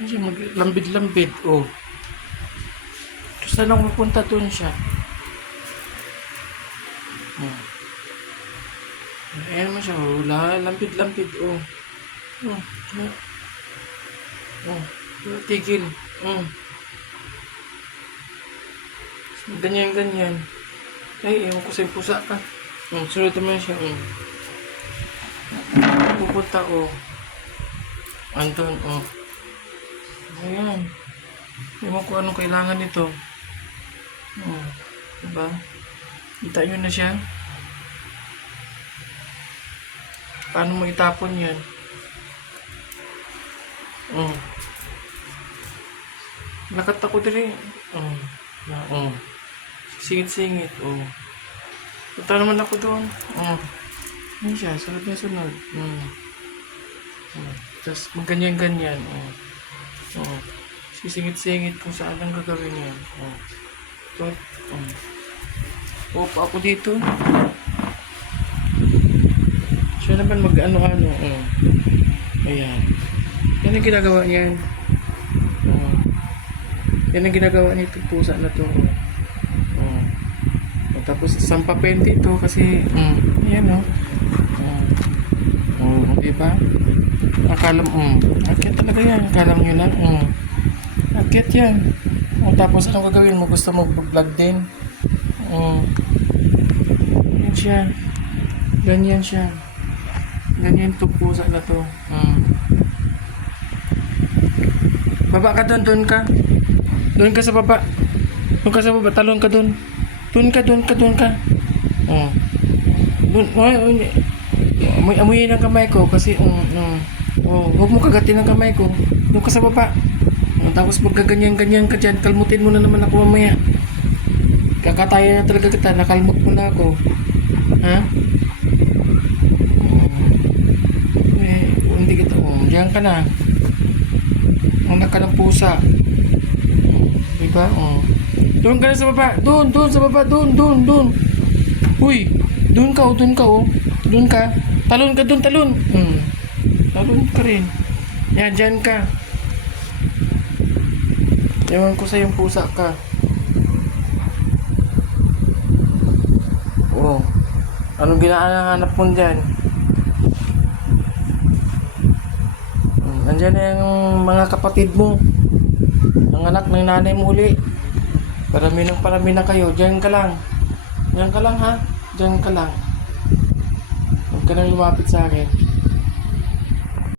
Kasi maglambid-lambid, oh. Saan ako mapunta doon siya? Oh. Ayan mo siya, oh. Lambid-lambid, oh. Oh. Oh. Tigil. Oh. Ganyan-ganyan. Ay, ewan ko sa'yo, pusa ka. Oh, sunod naman siya, oh. Pupunta, oh. Andun, oh. Ayan. Ewan ko anong kailangan nito. Oh. Diba? Kita nyo na siya. Paano mo itapon yan? Oh. Lakat ako dali. Oh. Oh. Singit-singit. Oh. Punta naman ako doon. Oh. Yan siya. Sunod na sunod. Oh. Oh. Tapos magganyan-ganyan. Oh. Oh. Sisingit-singit kung saan ang gagawin yan. Oh. So, oh. Pupa ako dito. Siya naman mag-ano-ano. Oh. Ayan. Yan ang ginagawa niyan. Oh. Yan ang ginagawa nito pusa na to. Oh. Oh. Tapos sampapin dito kasi ayan oh. Oh. Oh. Diba? Akala mo, akit talaga yan. Akala mo yun lang. Akit yan. Oh. Tapos anong gagawin mo? Gusto mo vlog din? Oh. Yan siya. Ganyan siya. Ganyan itong pusa na to. Baba ka doon, doon ka. Doon ka sa baba. Doon ka sa baba, talon ka doon. Doon ka, doon ka, doon ka. Oh. Doon, amuyin ang kamay ko kasi, huwag mo kagatin ang kamay ko. Doon ka sa baba. Tapos pagkaganyan-ganyan ka dyan, kalmutin mo na naman ako mamaya. Kakataya na talaga kita, nakalmut mo na ako. Ha? Hindi kita, diyan ka na. Anak ka ng pusa. Diba? Doon ka na sa baba. Doon sa baba. Doon. Uy, doon ka, Doon ka. Talon ka doon, talon. Talon ka rin. Yan, dyan ka. Ewan ko sa yung pusa ka. Oh. Anong ginahanap mo dyan? Nandiyan na yung mga kapatid mo. Ang anak ng nanay mo uli. Parami na kayo. Diyan ka lang. Diyan ka lang ha. Diyan ka lang. Huwag ka nang lumapit sa akin.